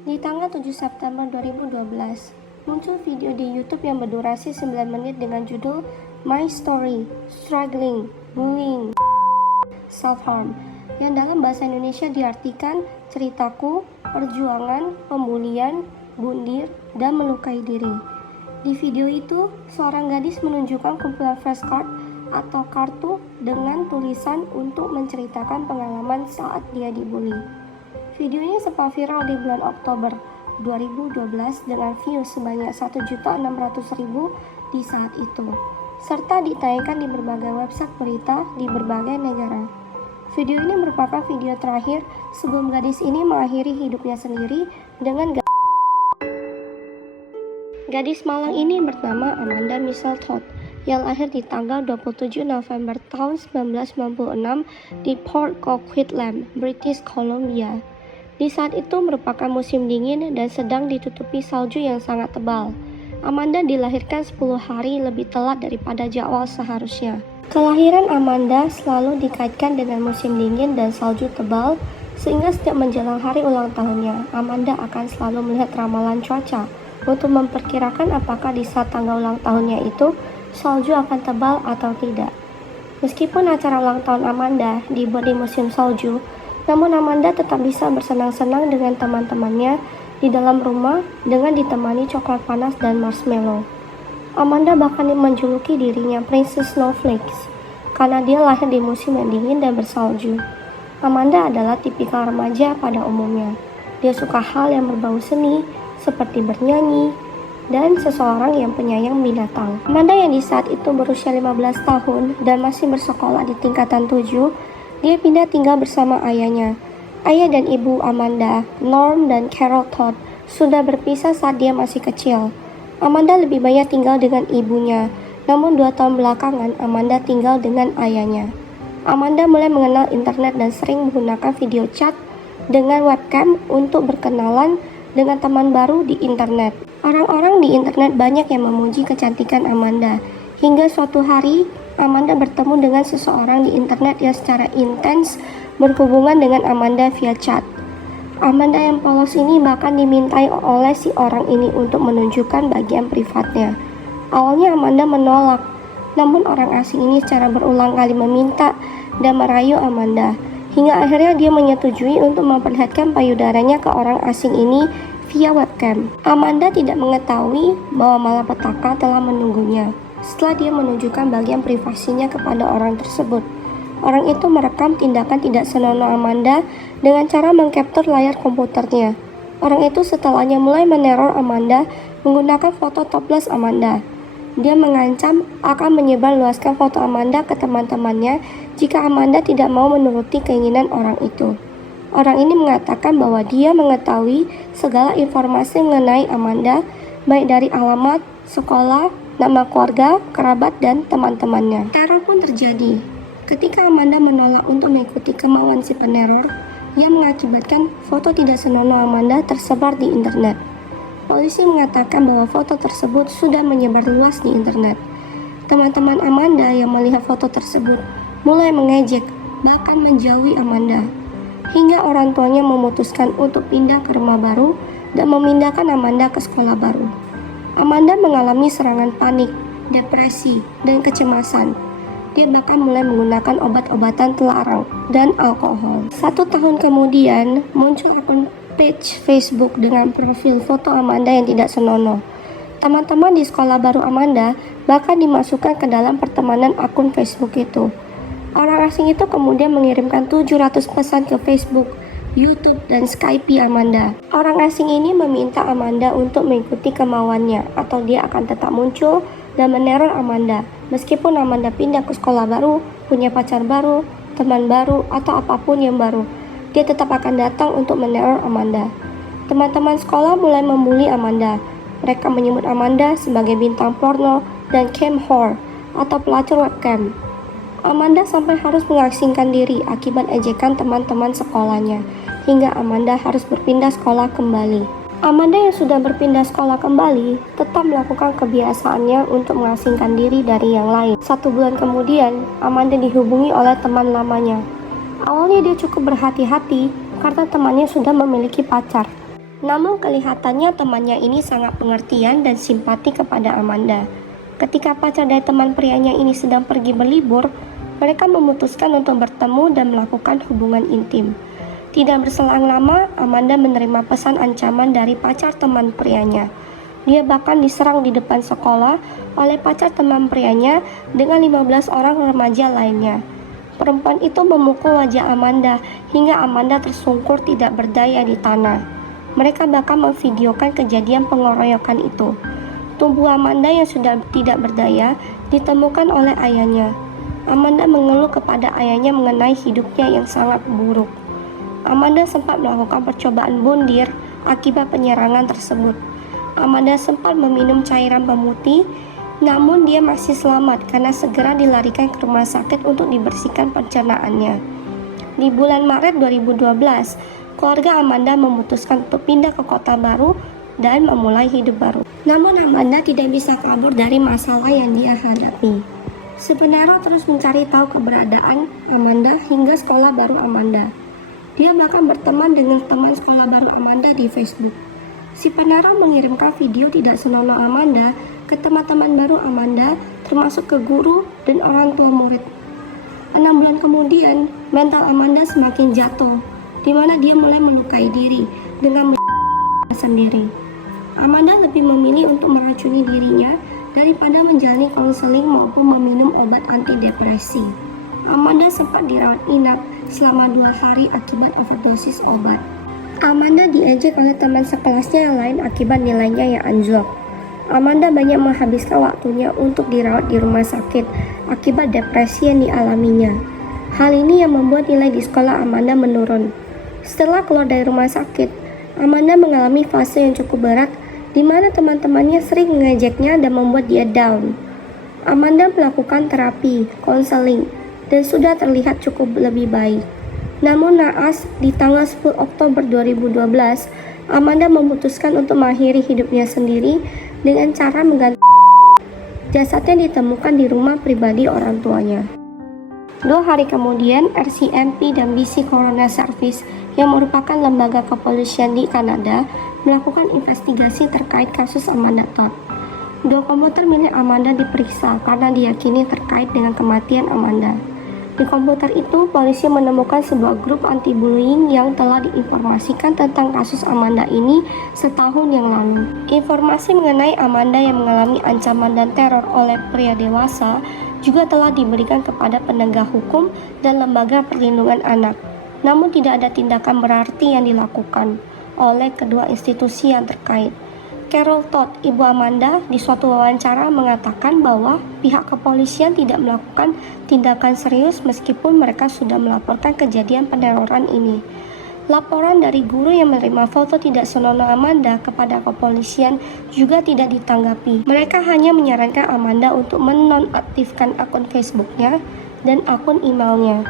Di tanggal 7 September 2012, muncul video di YouTube yang berdurasi 9 menit dengan judul My Story, Struggling, Bullying, Self-Harm, yang dalam bahasa Indonesia diartikan ceritaku, perjuangan, pembulian, bundir, dan melukai diri. Di video itu, seorang gadis menunjukkan kumpulan flashcard atau kartu dengan tulisan untuk menceritakan pengalaman saat dia dibully. Videonya sempat viral di bulan Oktober 2012 dengan views sebanyak 1.600.000 di saat itu, serta ditayangkan di berbagai website berita di berbagai negara. Video ini merupakan video terakhir sebelum gadis ini mengakhiri hidupnya sendiri dengan gadis Malang ini bernama Amanda Michelle Todd yang lahir di tanggal 27 November tahun 1996 di Port Coquitlam, British Columbia. Di saat itu merupakan musim dingin dan sedang ditutupi salju yang sangat tebal. Amanda dilahirkan 10 hari lebih telat daripada jadwal seharusnya. Kelahiran Amanda selalu dikaitkan dengan musim dingin dan salju tebal, sehingga setiap menjelang hari ulang tahunnya, Amanda akan selalu melihat ramalan cuaca untuk memperkirakan apakah di saat tanggal ulang tahunnya itu salju akan tebal atau tidak. Meskipun acara ulang tahun Amanda dibuat di musim salju, namun Amanda tetap bisa bersenang-senang dengan teman-temannya di dalam rumah dengan ditemani coklat panas dan marshmallow. Amanda bahkan menjuluki dirinya Princess Snowflakes karena dia lahir di musim yang dingin dan bersalju. Amanda adalah tipikal remaja pada umumnya. Dia suka hal yang berbau seni seperti bernyanyi dan seseorang yang penyayang binatang. Amanda yang di saat itu berusia 15 tahun dan masih bersekolah di tingkatan 7, dia pindah tinggal bersama ayahnya. Ayah dan ibu Amanda, Norm dan Carol Todd, sudah berpisah saat dia masih kecil. Amanda lebih banyak tinggal dengan ibunya, namun 2 tahun belakangan Amanda tinggal dengan ayahnya. Amanda mulai mengenal internet dan sering menggunakan video chat dengan webcam untuk berkenalan dengan teman baru di internet. Orang-orang di internet banyak yang memuji kecantikan Amanda, hingga suatu hari Amanda bertemu dengan seseorang di internet yang secara intens berhubungan dengan Amanda via chat. Amanda yang polos ini bahkan dimintai oleh si orang ini untuk menunjukkan bagian privatnya. Awalnya Amanda menolak, namun orang asing ini secara berulang kali meminta dan merayu Amanda, hingga akhirnya dia menyetujui untuk memperlihatkan payudaranya ke orang asing ini via webcam. Amanda tidak mengetahui bahwa malapetaka telah menunggunya. Setelah dia menunjukkan bagian privasinya kepada orang tersebut, orang itu merekam tindakan tidak senonoh Amanda dengan cara mengcapture layar komputernya. Orang itu setelahnya mulai meneror Amanda menggunakan foto topless Amanda. Dia mengancam akan menyebarluaskan foto Amanda ke teman-temannya jika Amanda tidak mau menuruti keinginan orang itu. Orang ini mengatakan bahwa dia mengetahui segala informasi mengenai Amanda, baik dari alamat, sekolah, nama keluarga, kerabat, dan teman-temannya. Teror pun terjadi ketika Amanda menolak untuk mengikuti kemauan si peneror yang mengakibatkan foto tidak senonoh Amanda tersebar di internet. Polisi mengatakan bahwa foto tersebut sudah menyebar luas di internet. Teman-teman Amanda yang melihat foto tersebut mulai mengejek, bahkan menjauhi Amanda, hingga orang tuanya memutuskan untuk pindah ke rumah baru dan memindahkan Amanda ke sekolah baru. Amanda mengalami serangan panik, depresi, dan kecemasan. Dia bahkan mulai menggunakan obat-obatan terlarang dan alkohol. 1 tahun kemudian, muncul akun page Facebook dengan profil foto Amanda yang tidak senonoh. Teman-teman di sekolah baru Amanda bahkan dimasukkan ke dalam pertemanan akun Facebook itu. Orang asing itu kemudian mengirimkan 700 pesan ke Facebook, YouTube, dan Skype Amanda. Orang asing ini meminta Amanda untuk mengikuti kemauannya atau dia akan tetap muncul dan meneror Amanda. Meskipun Amanda pindah ke sekolah baru, punya pacar baru, teman baru, atau apapun yang baru, dia tetap akan datang untuk meneror Amanda. Teman-teman sekolah mulai membuli Amanda. Mereka menyebut Amanda sebagai bintang porno dan cam whore atau pelacur webcam. Amanda sampai harus mengasingkan diri akibat ejekan teman-teman sekolahnya, hingga Amanda harus berpindah sekolah kembali. Amanda yang sudah berpindah sekolah kembali tetap melakukan kebiasaannya untuk mengasingkan diri dari yang lain. 1 bulan kemudian, Amanda dihubungi oleh teman lamanya. Awalnya dia cukup berhati-hati karena temannya sudah memiliki pacar. Namun kelihatannya temannya ini sangat pengertian dan simpati kepada Amanda. Ketika pacar dari teman prianya ini sedang pergi berlibur, mereka memutuskan untuk bertemu dan melakukan hubungan intim. Tidak berselang lama, Amanda menerima pesan ancaman dari pacar teman prianya. Dia bahkan diserang di depan sekolah oleh pacar teman prianya dengan 15 orang remaja lainnya. Perempuan itu memukul wajah Amanda hingga Amanda tersungkur tidak berdaya di tanah. Mereka bahkan memvideokan kejadian pengeroyokan itu. Tubuh Amanda yang sudah tidak berdaya ditemukan oleh ayahnya. Amanda mengeluh kepada ayahnya mengenai hidupnya yang sangat buruk. Amanda sempat melakukan percobaan bunuh akibat penyerangan tersebut. Amanda sempat meminum cairan pemutih, namun dia masih selamat karena segera dilarikan ke rumah sakit untuk dibersihkan pencernaannya. Di bulan Maret 2012, keluarga Amanda memutuskan untuk pindah ke kota baru dan memulai hidup baru. Namun Amanda tidak bisa kabur dari masalah yang dia hadapi. Si peneror terus mencari tahu keberadaan Amanda hingga sekolah baru Amanda. Dia bahkan berteman dengan teman sekolah baru Amanda di Facebook. Si peneror mengirimkan video tidak senonoh Amanda ke teman-teman baru Amanda, termasuk ke guru dan orang tua murid. 6 bulan kemudian, mental Amanda semakin jatuh, di mana dia mulai melukai diri dengan sendiri. Amanda lebih memilih untuk meracuni dirinya daripada menjalani konseling maupun meminum obat antidepresi. Amanda sempat dirawat inap selama 2 hari akibat overdosis obat. Amanda diejek oleh teman sekelasnya yang lain akibat nilainya yang anjlok. Amanda banyak menghabiskan waktunya untuk dirawat di rumah sakit akibat depresi yang dialaminya. Hal ini yang membuat nilai di sekolah Amanda menurun. Setelah keluar dari rumah sakit, Amanda mengalami fase yang cukup berat di mana teman-temannya sering mengejeknya dan membuat dia down. Amanda melakukan terapi, konseling, dan sudah terlihat cukup lebih baik. Namun naas, di tanggal 10 Oktober 2012, Amanda memutuskan untuk mengakhiri hidupnya sendiri dengan cara mengganti. Jasadnya ditemukan di rumah pribadi orang tuanya. 2 hari kemudian, RCMP dan BC Coroner Service yang merupakan lembaga kepolisian di Kanada melakukan investigasi terkait kasus Amanda Todd. 2 komputer milik Amanda diperiksa karena diyakini terkait dengan kematian Amanda. Di komputer itu, polisi menemukan sebuah grup anti-bullying yang telah diinformasikan tentang kasus Amanda ini setahun yang lalu. Informasi mengenai Amanda yang mengalami ancaman dan teror oleh pria dewasa juga telah diberikan kepada penegak hukum dan lembaga perlindungan anak. Namun tidak ada tindakan berarti yang dilakukan oleh kedua institusi yang terkait. Carol Todd, ibu Amanda, di suatu wawancara mengatakan bahwa pihak kepolisian tidak melakukan tindakan serius meskipun mereka sudah melaporkan kejadian peneroran ini. Laporan dari guru yang menerima foto tidak senonoh Amanda kepada kepolisian juga tidak ditanggapi. Mereka hanya menyarankan Amanda untuk menonaktifkan akun Facebooknya dan akun emailnya.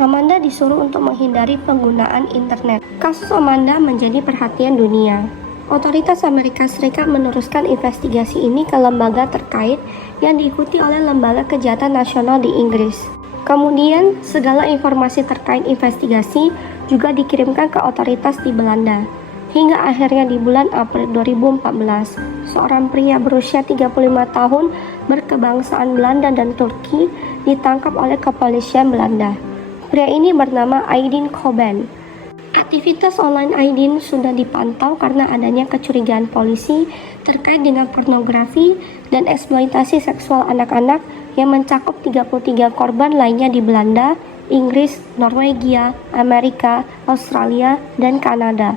Amanda disuruh untuk menghindari penggunaan internet. Kasus Amanda menjadi perhatian dunia. Otoritas Amerika Serikat meneruskan investigasi ini ke lembaga terkait yang diikuti oleh Lembaga Kejahatan Nasional di Inggris. Kemudian, segala informasi terkait investigasi juga dikirimkan ke otoritas di Belanda. Hingga akhirnya di bulan April 2014, seorang pria berusia 35 tahun berkebangsaan Belanda dan Turki ditangkap oleh kepolisian Belanda. Pria ini bernama Aydin Coban. Aktivitas online Aydin sudah dipantau karena adanya kecurigaan polisi terkait dengan pornografi dan eksploitasi seksual anak-anak yang mencakup 33 korban lainnya di Belanda, Inggris, Norwegia, Amerika, Australia, dan Kanada.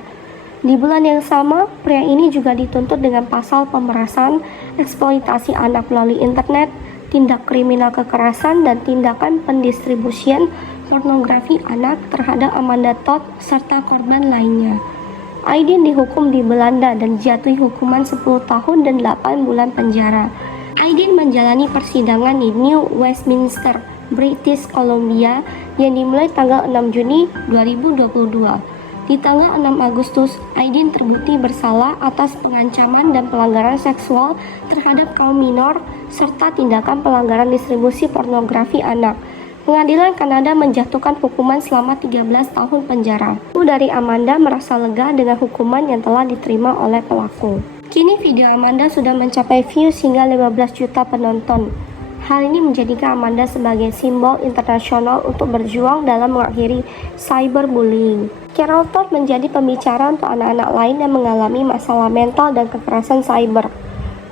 Di bulan yang sama, pria ini juga dituntut dengan pasal pemerasan, eksploitasi anak melalui internet, tindak kriminal kekerasan, dan tindakan pendistribusian pornografi anak terhadap Amanda Todd serta korban lainnya. Aydin dihukum di Belanda dan jatuhi hukuman 10 tahun dan 8 bulan penjara. Aydin menjalani persidangan di New Westminster, British Columbia yang dimulai tanggal 6 Juni 2022. Di tanggal 6 Agustus, Aydin terbukti bersalah atas pengancaman dan pelanggaran seksual terhadap kaum minor serta tindakan pelanggaran distribusi pornografi anak. Pengadilan Kanada menjatuhkan hukuman selama 13 tahun penjara. Ibu dari Amanda merasa lega dengan hukuman yang telah diterima oleh pelaku. Kini video Amanda sudah mencapai views hingga 15 juta penonton. Hal ini menjadikan Amanda sebagai simbol internasional untuk berjuang dalam mengakhiri cyberbullying. Carol Todd menjadi pembicara untuk anak-anak lain yang mengalami masalah mental dan kekerasan cyber.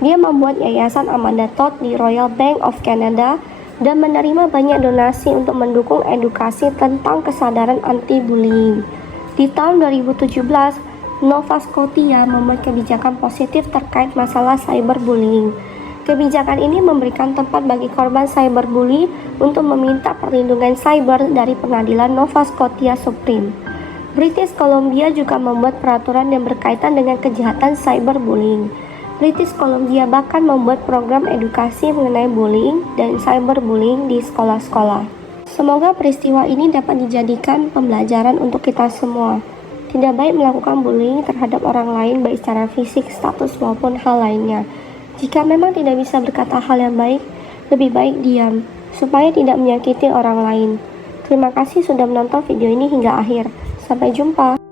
Dia membuat yayasan Amanda Todd di Royal Bank of Canada dan menerima banyak donasi untuk mendukung edukasi tentang kesadaran anti-bullying. Di tahun 2017, Nova Scotia membuat kebijakan positif terkait masalah cyberbullying. Kebijakan ini memberikan tempat bagi korban cyberbully untuk meminta perlindungan cyber dari pengadilan Nova Scotia Supreme. British Columbia juga membuat peraturan yang berkaitan dengan kejahatan cyberbullying. British Columbia bahkan membuat program edukasi mengenai bullying dan cyberbullying di sekolah-sekolah. Semoga peristiwa ini dapat dijadikan pembelajaran untuk kita semua. Tidak baik melakukan bullying terhadap orang lain baik secara fisik, status maupun hal lainnya. Jika memang tidak bisa berkata hal yang baik, lebih baik diam, supaya tidak menyakiti orang lain. Terima kasih sudah menonton video ini hingga akhir. Sampai jumpa.